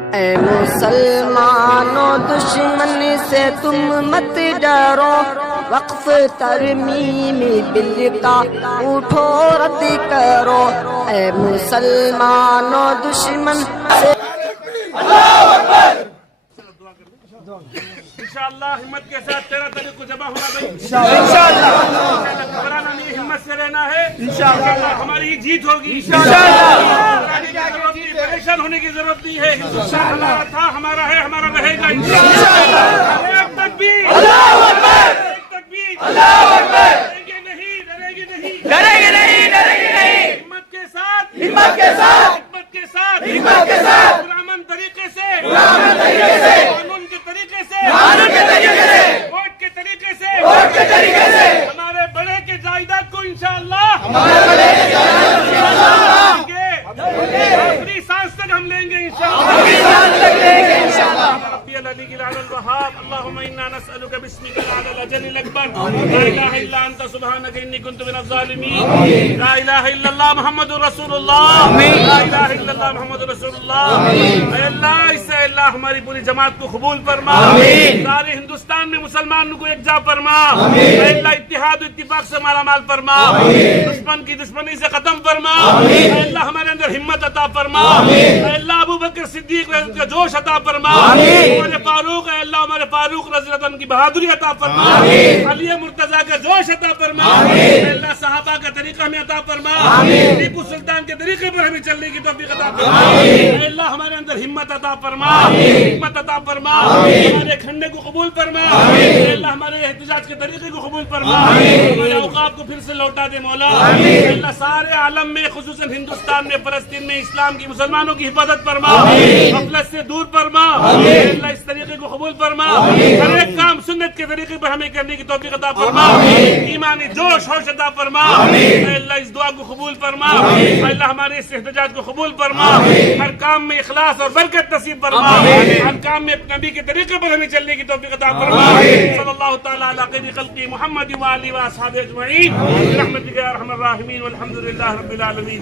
اے مسلمانوں دشمن سے تم مت ڈرو، وقف ترمیم بل کا اٹھو رد کرو۔ اے مسلمانوں دشمن سے انشاءاللہ ہمت کے ساتھ 13 تاریخ کو جمع ہونا بھائی، انشاءاللہ گھبرانا نہیں، ہمت سے رہنا ہے، انشاءاللہ ہماری ہی جیت ہوگی، انشاءاللہ پریشان ہونے کی ضرورت نہیں ہے، ہمارا تھا، ہمارا ہے، ہمارا رہے گا انشاءاللہ۔ ایک تکبیر، اللہ اکبر، ایک تکبیر، اللہ اکبر، ڈریں گے نہیں، ڈریں گے نہیں، ڈریں گے نہیں، ڈریں گے نہیں، ہمت کے ساتھ، ہمت کے ساتھ، حکمت کے ساتھ، حکمت کے ساتھ، پرامن طریقے سے، پرامن طریقے سے، قانون کے طریقے سے، قانون کے طریقے سے، ووٹ کے طریقے سے، ووٹ کے طریقے سے، ہمارے بڑے کے جائیداد کو انشاءاللہ، ہمارے بڑے کے جائیداد کو انشاءاللہ آخری سانس تک ہم لیں گے انشاءاللہ، آخری سانس تک لیں گے انشاءاللہ۔ ربی العلی العلی الوہاب، اللہم انا نسألک باسمک الاعلی الاجل الاکبر، لا الہ الا انت سبحانک انی کنت من الظالمین، لا الہ الا اللہ محمد رسول اللہ، لا الہ الا اللہ محمد رسول اللہ۔ اے اللہ، اس سے اللہ ہماری پوری جماعت کو قبول فرما، سارے ہندوستان میں مسلمانوں کو یکجا فرما، اے اللہ اتحاد و اتفاق سے مالا مال فرما، دشمن کی دشمنی سے ختم فرما، اے اللہ ہمارے اندر ہمت عطا فرما، اے اللہ ابو بکر صدیق کا جوش عطا فرما، ہمارے فاروق، اے اللہ ہمارے فاروق رضی اللہ عنہ کی بہادری عطا فرما، علی مرتضیٰ کا جوش عطا فرما، اے اللہ صحابہ کا طریقہ ہمیں عطا فرما، ٹیپو سلطان کے طریقے پر ہمیں چلنے کی توفیق عطا فرما، اے اللہ ہمارے اندر ہمت عطا فرما، حکمت عطا فرما، ہمارے کھنڈے کو قبول فرما، اے اللہ ہمارے احتجاج کے طریقے کو قبول فرما، ہمارے اوقاف کو پھر سے لوٹا دے مولا، اے اللہ سارے عالم میں خصوصاً ہندوستان میں، فلسطین میں اسلام کی مسلمانوں کی حفاظت فرما، غفلت سے دور فرما، اے اللہ اس طریقے کو قبول فرما، ہر ایک کام سنت کے طریقے پر ہمیں کرنے کی توفیق عطا فرما، ایمانی جوش ہوش عطا فرما، اے اللہ اس دعا کو قبول فرما، اے اللہ ہمارے اس احتجاج کو قبول فرما، ہر کام میں اخلاص اور برکت نصیب فرما، ہر کام میں نبی کے طریقے پر ہمیں چلنے کی توفیق عطا فرما، صلی اللہ تعالی علی خیر خلق محمد و آلہ و اصحابہ اجمعین برحمتک یا ارحم الراحمین والحمد للہ رب العالمین۔